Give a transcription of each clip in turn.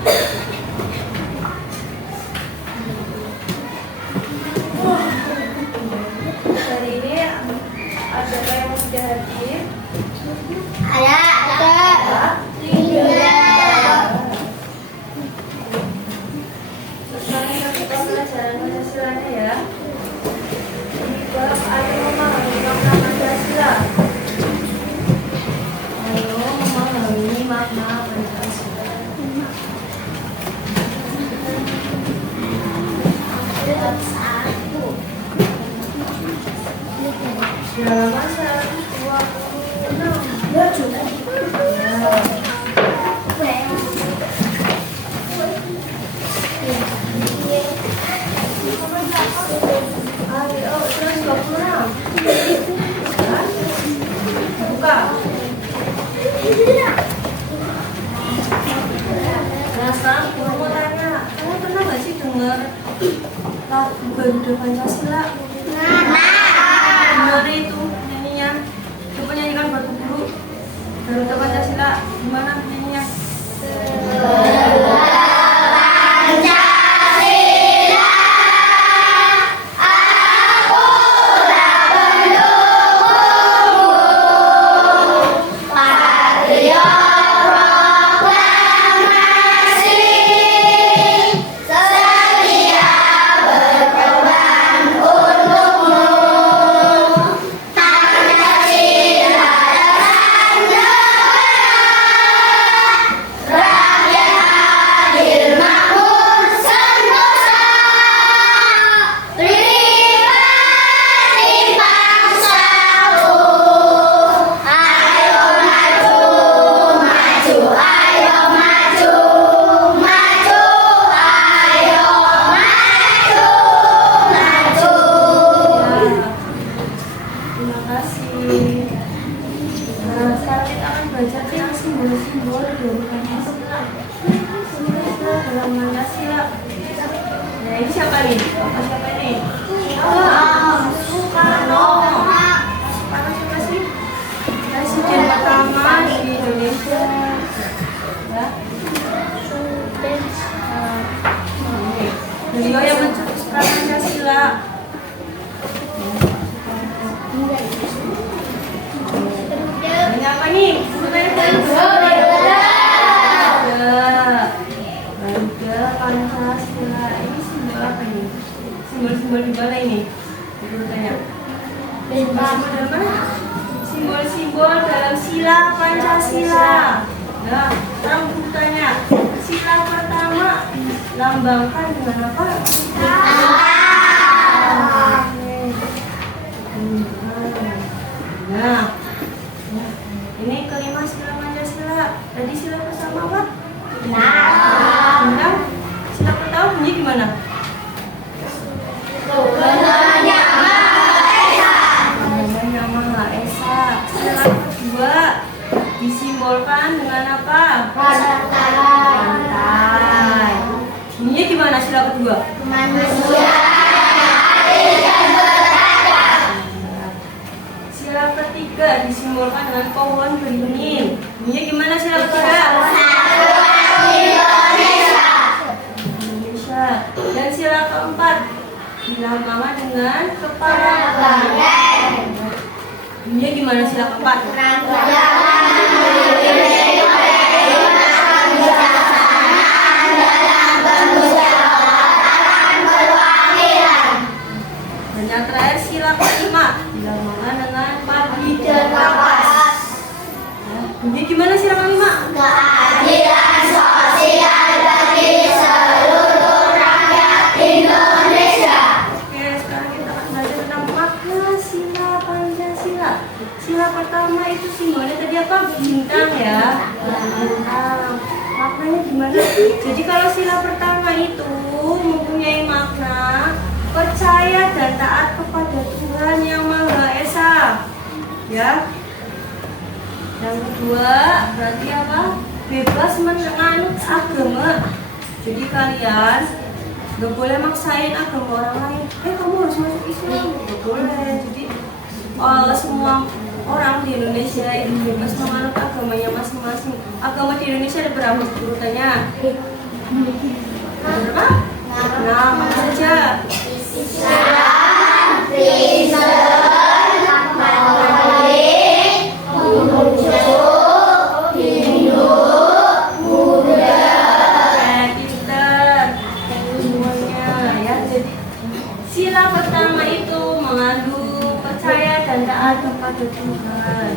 Hari ini ada yang sudah hadir? Ada. Sekarang kita buka pelajaran Pancasilanya ya. Ini bab ayo memahami makna Pancasila. Ayo memahami makna Pancasila. Halaman 126. Ya cukup. Ayo 126. Buka. Nah sekarang aku mau tanya, kamu pernah nggak sih dengar lagu Garuda Pancasila? Gimana itu nyanyinya? Coba nyanyikan buat guru. Garuda Pancasila gimana nyanyinya? Terima kasih. Nah, sekarang kita akan belajar tentang simbol-simbol dari Pancasila. Simbol dalam Pancasila. Nah, ini siapa nih? Bapak siapa ini? Soekarno. Soekarno siapa sih? Presiden pertama di Indonesia. Ya. Beliau yang mencetuskan Pancasila. Ini apa nih? Garuda Pancasila. Ini simbol apa nih? Simbol-simbol di mana ini? Ibu tanya. Simbol-simbol dalam sila Pancasila. Nah, sekarang ibu tanya. Sila pertama lambangkan dengan apa? Nah, ini kelima sila Pancasila. Tadi sila pertama apa? Benar. Sila pertama bunyi gimana? Namanya Maha Esa. Sila kedua disimbolkan dengan apa? Pantai. Bunyinya gimana sila kedua? Sila ketiga disimbolkan dengan pohon beringin. Bunyinya gimana sila ketiga? Indonesia. Dan sila keempat dilambangkan dengan kepala banteng. Bunyinya gimana sila keempat? Dan yang terakhir sila kelima dilambangkan dengan padi dan kapas. Bunyi gimana sila kelima? Keadilan sosial bagi seluruh rakyat Indonesia. Oke, sekarang kita akan belajar tentang makna sila Pancasila. Sila pertama itu simbolnya tadi apa? Bintang ya. Bintang. Maknanya gimana? Jadi kalau sila pertama itu mempunyai makna percaya dan taat kepada Tuhan Yang Maha Esa. Ya. Yang kedua berarti apa? Bebas menganut agama. Jadi kalian gak boleh maksain agama orang lain. Kamu harus masuk Islam. Gak boleh. Jadi semua orang di Indonesia itu bebas menganut agamanya masing-masing. Agama di Indonesia ada berapa urutannya? Berapa? Nah, mana saja? Islam, Kristen, Katolik, Hindu, Buddha. Pinter. Semuanya ya. Jadi sila pertama itu mengandung percaya dan taat kepada Tuhan.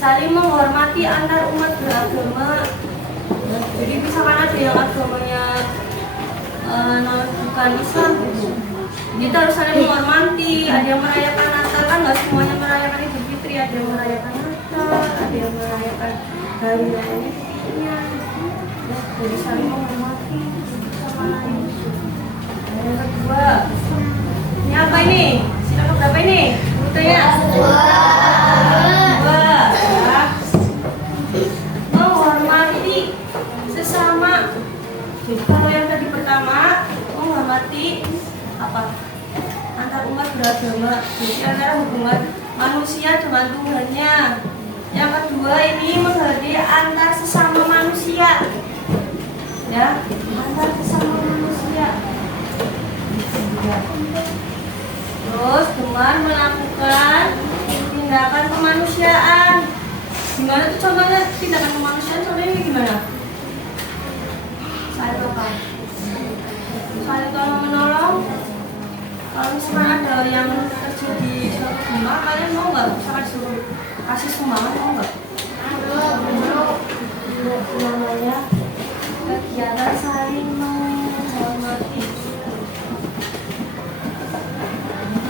Saling menghormati antar umat beragama. Jadi misalkan ada yang agamanya bukan Islam gitu, kita harus saling menghormati. Ada yang merayakan Natal, kan nggak semuanya merayakan Idul Fitri. Ada yang merayakan Natal, ada yang merayakan hari raya Idulnya. Jadi saling menghormati sama lain. Yang kedua, ini apa ini? Sila berapa ini? Rutenya? Dua. Ya. Menghormati sesama. Jadi kalau yang tadi pertama, menghormati apa? Antar umat beragama. Jadi antara hubungan manusia dengan Tuhannya. Yang kedua ini menghargai antar sesama manusia. Ya, antar sesama manusia. Terus dengan melakukan tindakan kemanusiaan. Gimana tuh contohnya tindakan kemanusiaan? Contohnya gimana? Saling apa? Saling tolong menolong. Kalau misalkan ada yang terjadi suatu gempa, kalian mau nggak? Misalkan suruh kasih sumbangan, mau nggak? Namanya kegiatan saling menghormati.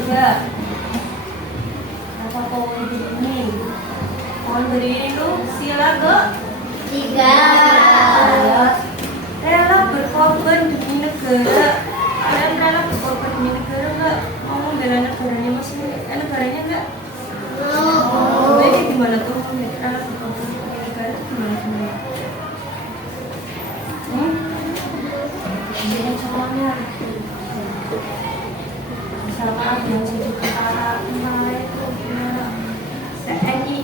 Tiga. Apa pohon berdiri? Pohon berdiri itu sila ke Tiga. Rela berkorban demi negara. Kalian rela berkorban demi negara nggak? Mau membela negaranya masih negaranya nggak? Jadi gimana tuh? Rela berkorban demi negara itu gimana? Ini contohnya. Misalkan ada yang jadi tentara itu gimana? TNI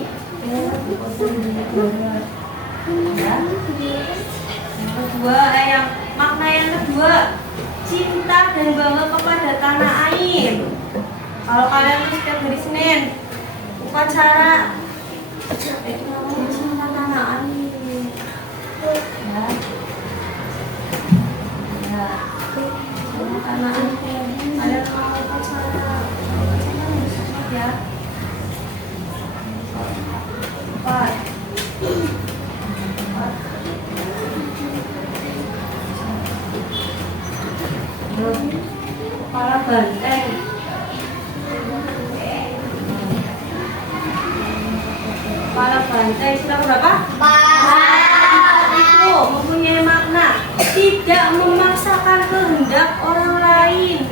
berkorban demi negara. Ya. Yang kedua, yang makna yang kedua, cinta dan bangga kepada tanah air. Kalau kalian tuh setiap hari Senin upacara itu namanya cinta tanah air. Ya, ya, cinta tanah air. Kalian mau upacara ya. Empat. Kepala banteng. Kepala banteng sila berapa? Itu mempunyai makna tidak memaksakan kehendak orang lain.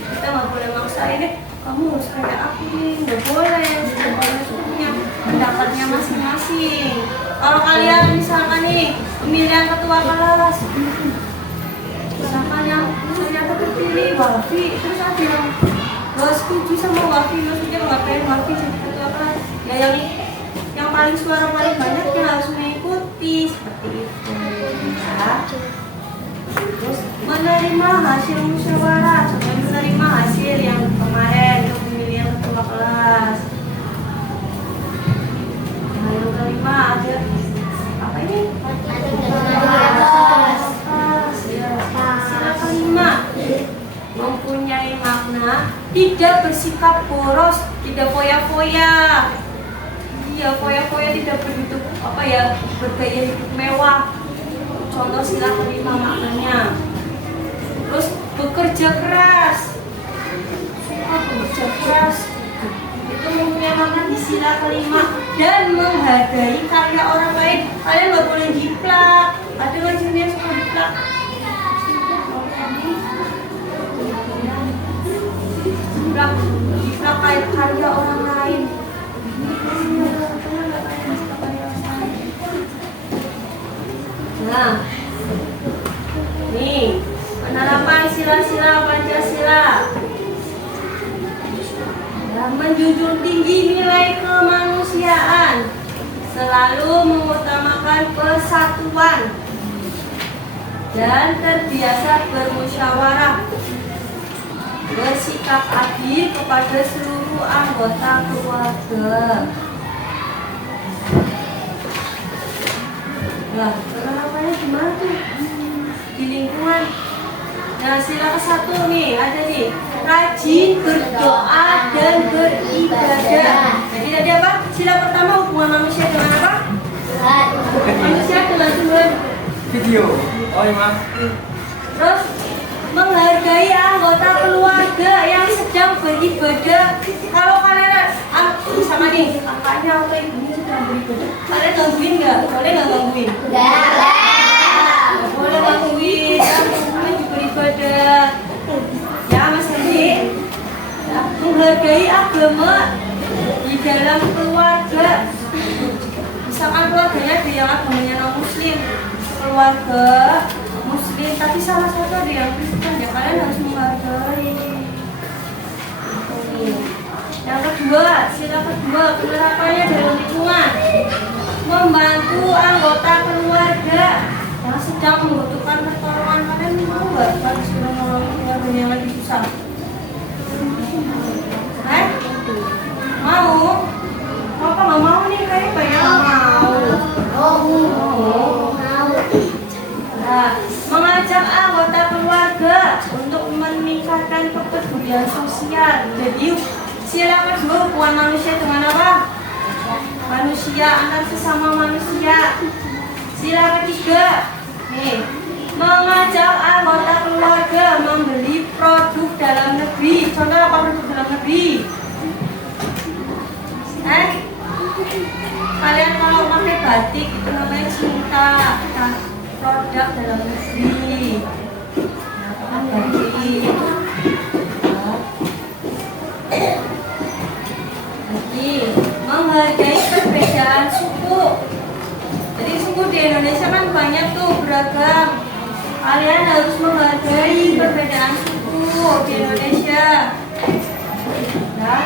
Kita nggak boleh maksa ini. Kamu harus kayak aku nih, nggak boleh. Setiap orang punya pendapatnya masing-masing. Kalau kalian misalkan nih pemilihan ketua kelas, misalkan yang ternyata terpilih Wafi, terus ada yang gak setuju sama Wafi, maksudnya nggak pengen Wafi jadi ketua kelas, ya yang paling suara paling banyak yang harus mengikuti seperti itu. Ya. Terus menerima hasil musyawarah, contohnya menerima hasil yang kemarin yang pemilihan ketua kelas. Nah, yang kelima ada apa ini? Sila kelima mempunyai makna tidak bersikap boros, tidak foya-foya. Iya, foya-foya tidak berhidup apa ya, bergaya hidup mewah. Contoh sila kelima maknanya. Terus bekerja keras. Bekerja keras itu mempunyai makna di sila kelima dan menghargai karya orang lain. Kalian nggak boleh jiplak. Ada nggak sini yang suka jiplak? Jiplak kayak karya orang lain. Nah, nih penerapan sila-sila Pancasila. Ya, menjunjung tinggi nilai kemanusiaan, selalu mengutamakan persatuan. dan terbiasa bermusyawarah, bersikap adil kepada seluruh anggota keluarga. Nah, penerapannya gimana tuh di lingkungan? Nah, sila ke-1 nih, ada nih, rajin berdoa dan beribadah. Jadi tadi apa? Sila pertama, hubungan manusia dengan apa? Manusia dengan Tuhan. Video. Oh iya mas. Terus menghargai anggota keluarga yang sedang beribadah. Kalau kalian sama nih, kakaknya atau ibunya sedang beribadah, kalian gangguin nggak? Boleh nggak gangguin? Boleh gangguin. Kalian juga beribadah. Ya Mas Hendy. Ya, menghargai agama di dalam keluarga. Misalkan keluarganya ada yang agamanya non muslim, keluarga muslim, tapi salah satu ada yang Kristen, ya kalian harus menghargai. Yang kedua, sila kedua, penerapannya dalam lingkungan, membantu anggota keluarga yang sedang membutuhkan pertolongan. Kalian mau nggak kalau disuruh nolong keluarga yang lagi susah? Mau? Apa nggak mau nih? Kayak banyak mau. Nah, mengajak anggota keluarga untuk meningkatkan kepedulian sosial. Jadi sila kedua, hubungan manusia dengan apa? Manusia, antar sesama manusia. Sila ketiga, nih, mengajak anggota keluarga membeli produk dalam negeri. Contoh apa produk dalam negeri? Kalian kalau pakai batik itu namanya cinta. Produk dalam negeri. Nah, batik. Lagi menghargai perbedaan suku. Jadi suku di Indonesia kan banyak tuh, beragam. Kalian harus menghargai perbedaan suku di Indonesia. Nah,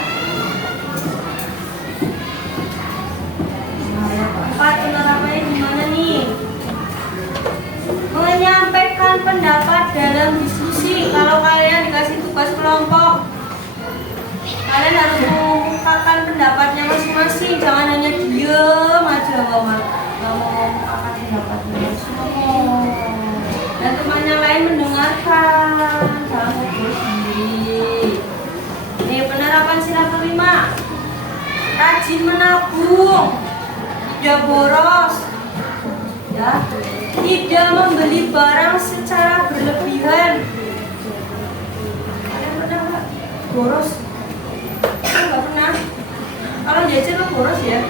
yang keempat, penerapannya gimana nih? Menyampaikan pendapat dalam diskusi. Kalau kalian dikasih tugas kelompok, kalian harus mengungkapkan pendapatnya masing-masing. Jangan hanya diem aja, nggak mau mengungkapkan pendapatnya. Dan teman yang lain mendengarkan, jangan ngobrol sendiri. Ini penerapan sila kelima, rajin menabung, tidak boros, ya, tidak membeli barang secara berlebihan. Kalian pernah nggak boros? Nggak pernah. Kalau jajan lo boros ya?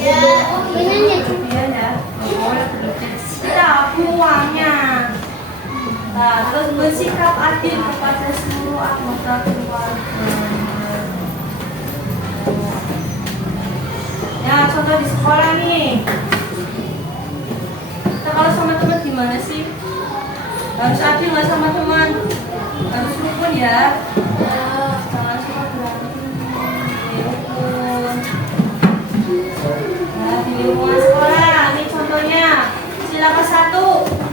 Ya, ini Berlebihan ya, nggak boleh berlebihan. Tabung uangnya. Nah, terus bersikap adil kepada seluruh anggota keluarga. Ya, contoh di sekolah nih. Kita kalau sama teman gimana sih? Harus adil nggak sama teman? Harus rukun ya. Jangan suka berantem. Rukun. Nah, di lingkungan sekolah, ini contohnya. Sila ke-1,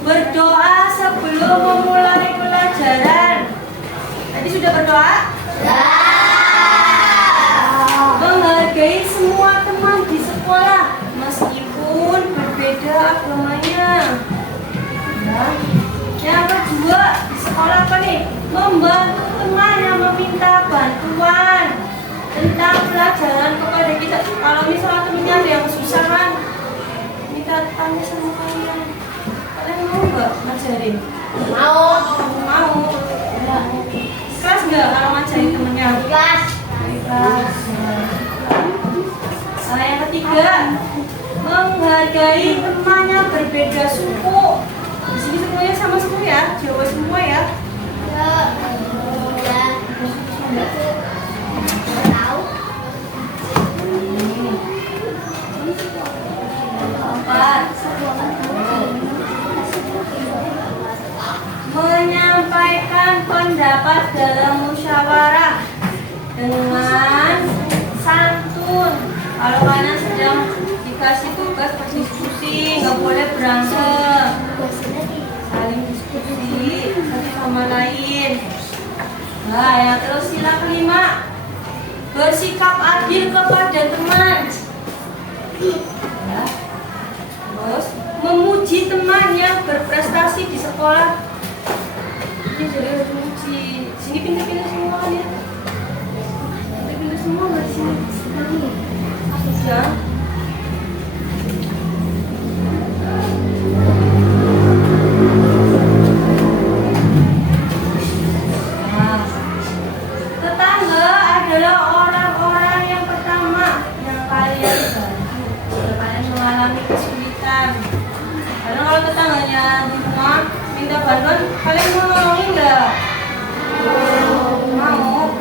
berdoa sebelum memulai pelajaran. Tadi sudah berdoa? Menghargai semua teman di sekolah meskipun berbeda agamanya. Ya. Yang kedua, di sekolah apa nih? Membantu teman yang meminta bantuan tentang pelajaran kepada kita. Kalau misalnya temennya ada yang kesusahan, kita tanya sama kalian. Kalian mau nggak ngajarin? Mau. Ya. Kelas nggak kalau ngajarin temennya? Kelas. Nah, yang ketiga, menghargai teman yang berbeda suku. Di sini semuanya sama semua ya, Jawa semua ya. Menyampaikan pendapat dalam musyawarah dengan santun. Kalau kalian sedang dikasih tugas berdiskusi, nggak boleh berantem, saling Nah, yang terus sila kelima, bersikap adil kepada teman. Ya. Terus memuji teman yang berprestasi di sekolah. Ini jadi harus memuji. Sini pindah-pindah semua kan ya? Pindah-pindah semua nggak di sini? Ya. Nah, tetangga adalah orang-orang yang pertama yang kalian bantu jika kalian mengalami kesulitan. Karena kalau tetangganya di rumah minta bantuan, kalian mau nolongin nggak? Mau.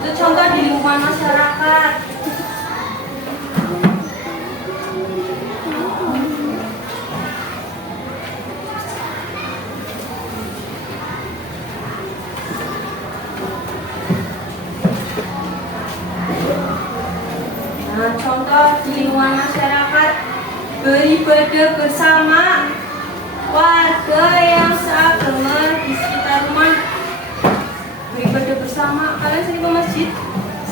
Itu contoh di lingkungan masyarakat. Nah, contoh di lingkungan masyarakat, beribadah bersama warga yang seagama di sekitar rumah. Beribadah bersama, kalian sering ke masjid?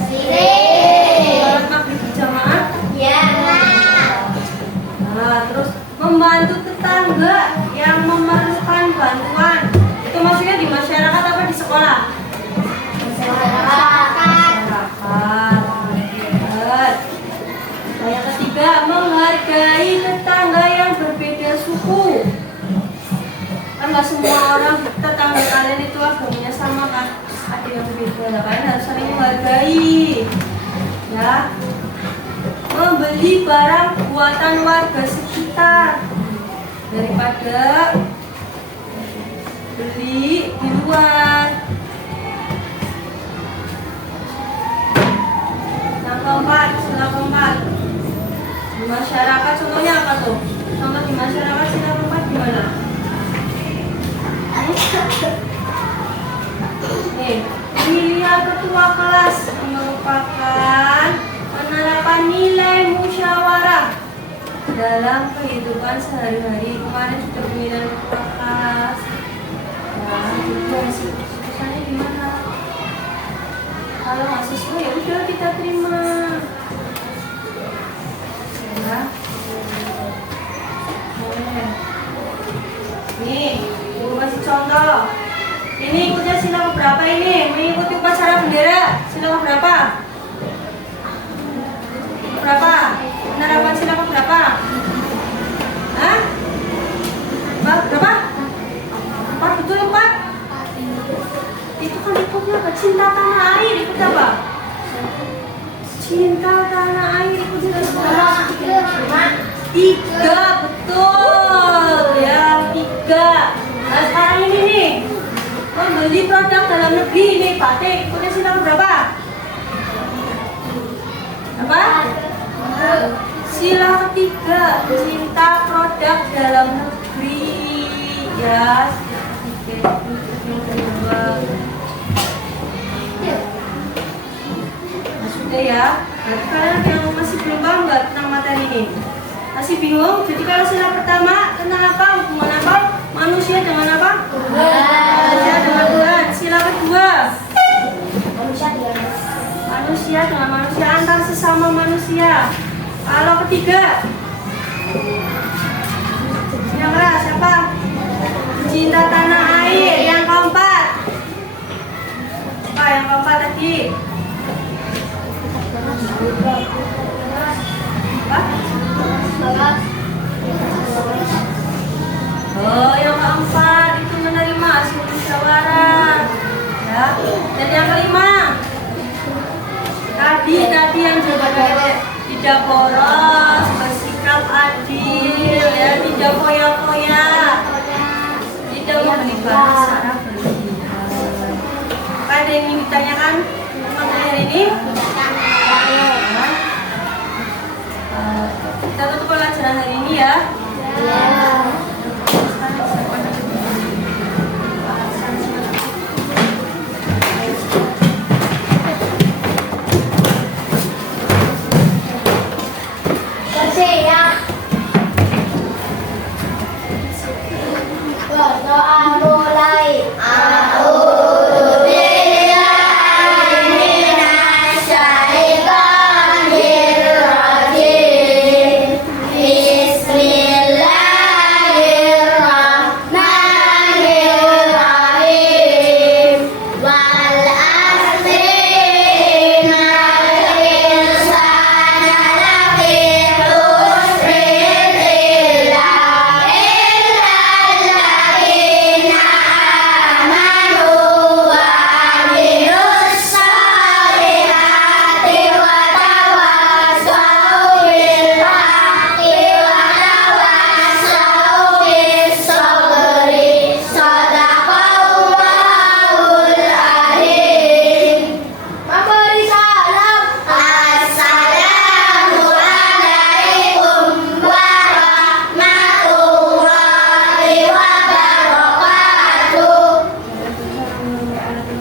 Sholat maghrib berjamaah? Nah, terus membantu tetangga yang memerlukan bantuan. Itu maksudnya di masyarakat apa di sekolah? Masyarakat. Nah, yang ketiga, menghargai tetangga yang berbeda suku. Kan nggak semua orang tetangga kalian itu agamanya sama kan? Ada yang beda, nah, kalian harus saling menghargai. Ya, membeli barang buatan warga sekitar daripada beli di luar. Yang keempat, sila keempat, di masyarakat contohnya apa tuh? Contoh di masyarakat sila keempat gimana? Nih, pemilihan ketua kelas merupakan penerapan nilai musyawarah dalam kehidupan sehari-hari. Kemarin sudah pemilihan ketua kelas. Nah, itu susahnya gimana? Kalau nggak sesuai ya udah kita terima. Ya. Nih, guru kasih contoh. Ini ikutnya sila berapa ini? Mengikuti upacara bendera sila berapa? Berapa? Penerapan sila berapa? Hah? Berapa? 4, betul 4? Itu kan ikutnya apa? Cinta tanah air, ikut apa? Cinta tanah air, ikut juga sekolah. 3, betul ya, 3. Nah sekarang ini nih, membeli produk dalam negeri ini batik, ikutnya sila berapa? Apa? Sila ketiga, cinta produk dalam negeri ya. Nah, sudah ya. Berarti kalian ada yang masih belum paham nggak tentang materi ini? Masih bingung? Jadi kalau sila pertama tentang apa? Hubungan apa? Manusia dengan apa? Manusia dengan Tuhan. Sila kedua, manusia dengan manusia, antar sesama manusia. Kalau ketiga, yang keras siapa? Cinta tanah air. Yang keempat apa? Yang keempat tadi apa? Oh, yang keempat itu menerima hasil musyawarah ya. Dan yang kelima tadi yang jawabannya tidak boros, bersikap adil ya, tidak foya-foya, tidak membeli barang secara berlebihan. Ada yang ingin ditanyakan tentang hari ini? Kita tutup pelajaran hari ini ya. Berdoa mulai.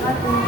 wabarakatuh.